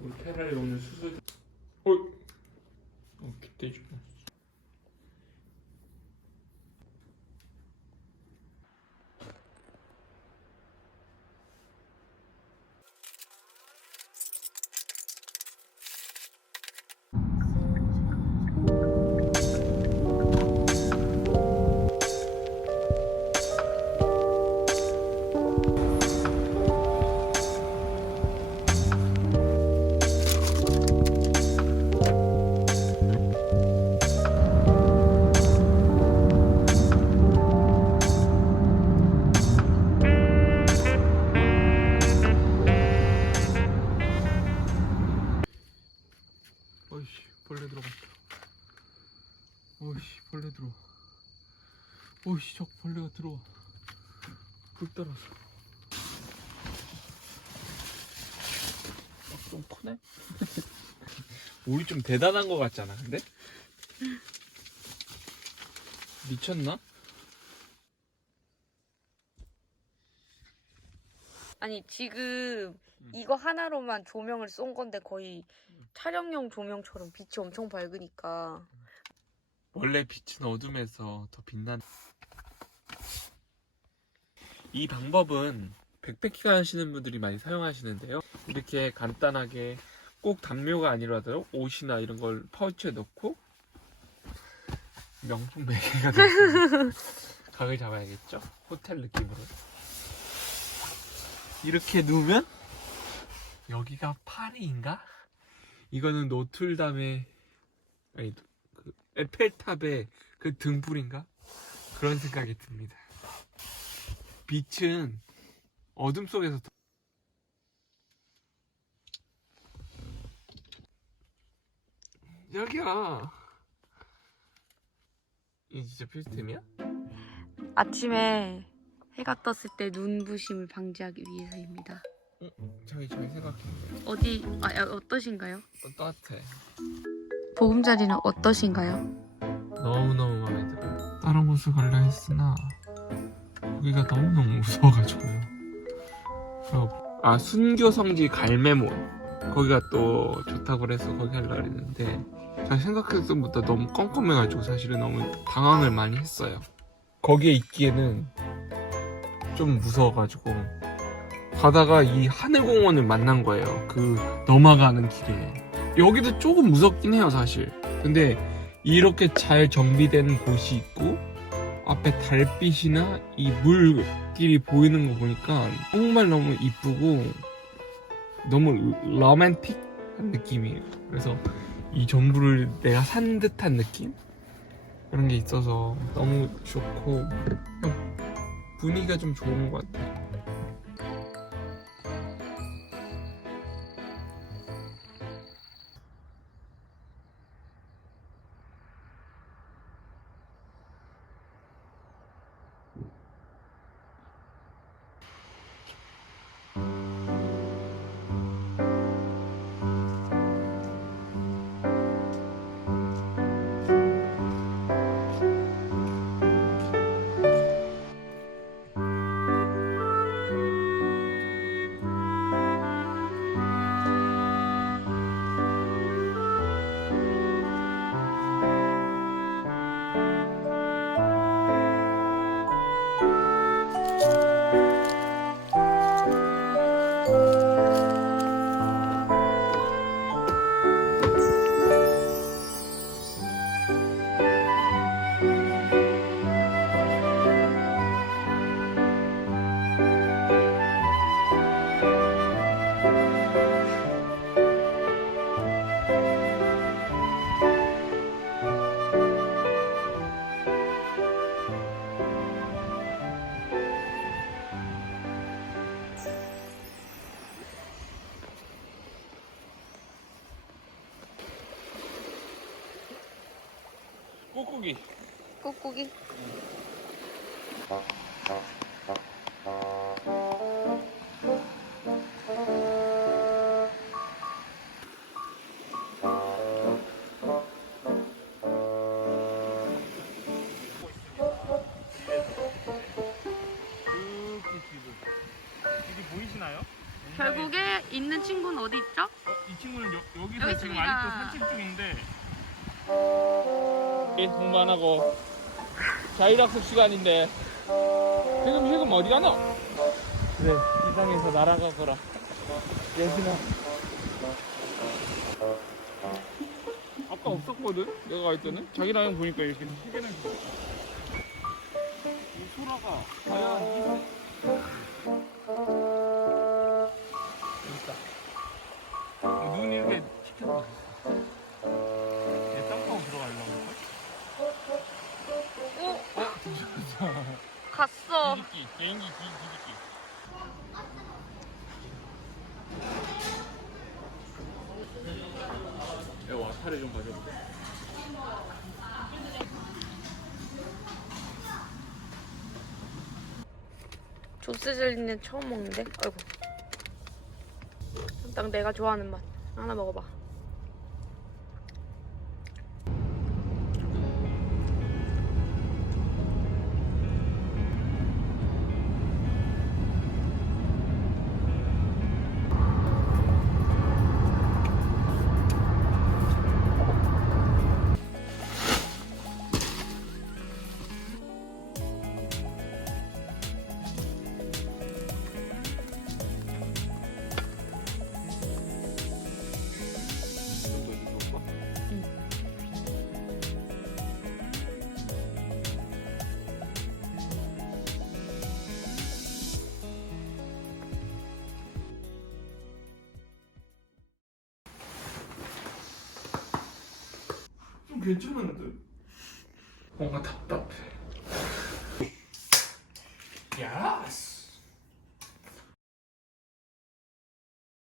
우리 페라리 오늘 수술. 어 그때 좀. 어이씨 저 벌레가 들어와. 불 따라서. 어, 좀 크네. 우리 좀 대단한 거 같잖아. 근데 미쳤나? 아니 지금 이거 하나로만 조명을 쏜 건데 거의 촬영용 조명처럼 빛이 엄청 밝으니까 원래 빛은 어둠에서 더 빛난. 이 방법은 백패킹 하시는 분들이 많이 사용하시는데요. 이렇게 간단하게 꼭 담요가 아니라도 옷이나 이런 걸 파우치에 넣고 명품 베개가 됐습니다. 각을 잡아야겠죠? 호텔 느낌으로. 이렇게 누우면 여기가 파리인가? 이거는 노틀담의 아니 그 에펠탑의 그 등불인가? 그런 생각이 듭니다. 빛은 어둠 속에서 더- 여기야. 이 진짜 필수템이야? 아침에 해가 떴을 때 눈부심을 방지하기 위해서입니다. 자기 잘 생각해. 어디 아 아, 어떠신가요? 어, 따뜻해. 보금자리는 어떠신가요? 너무너무 마음에 들어요. 다른 곳을 갈려 했으나 거기가 너무너무 무서워가지고요. 그리고 아 순교 성지 갈매몬 거기가 또 좋다고 그래서 거기 하려고 했는데 제가 생각했던 것보다 너무 껌껌해가지고 사실은 너무 당황을 많이 했어요. 거기에 있기에는 좀 무서워가지고 가다가 이 하늘공원을 만난 거예요. 그 넘어가는 길에 여기도 조금 무섭긴 해요 사실. 근데 이렇게 잘 정비된 곳이 있고 앞에 달빛이나 이 물길이 보이는 거 보니까 정말 너무 이쁘고 너무 로맨틱한 느낌이에요. 그래서 이 전부를 내가 산 듯한 느낌 그런 게 있어서 너무 좋고 분위기가 좀 좋은 것 같아요. 꾹꾹이 꾹꾹이 길이 보이시나요? 결국에 있는 친구는 어디 있죠? 어, 이 친구는 여, 여기서 여기 지금 있습니다. 아직도 산책 중인데 공부 안 하고 자율학습 시간인데 지금 지금 어디 가노? 그래 이상해서 날아가거라. 예진아. 아까 없었거든? 내가 갈 때는? 자기랑 형 보니까 이렇게 세 개나 있어. 이 소라가 과연 뒤집기 개인기 뒤- 뒤집기 야 와타레 좀 가져볼게 조스 젤리는 처음 먹는데? 아이고. 딱 내가 좋아하는 맛. 하나 먹어봐. 괜찮은데? 뭔가 답답해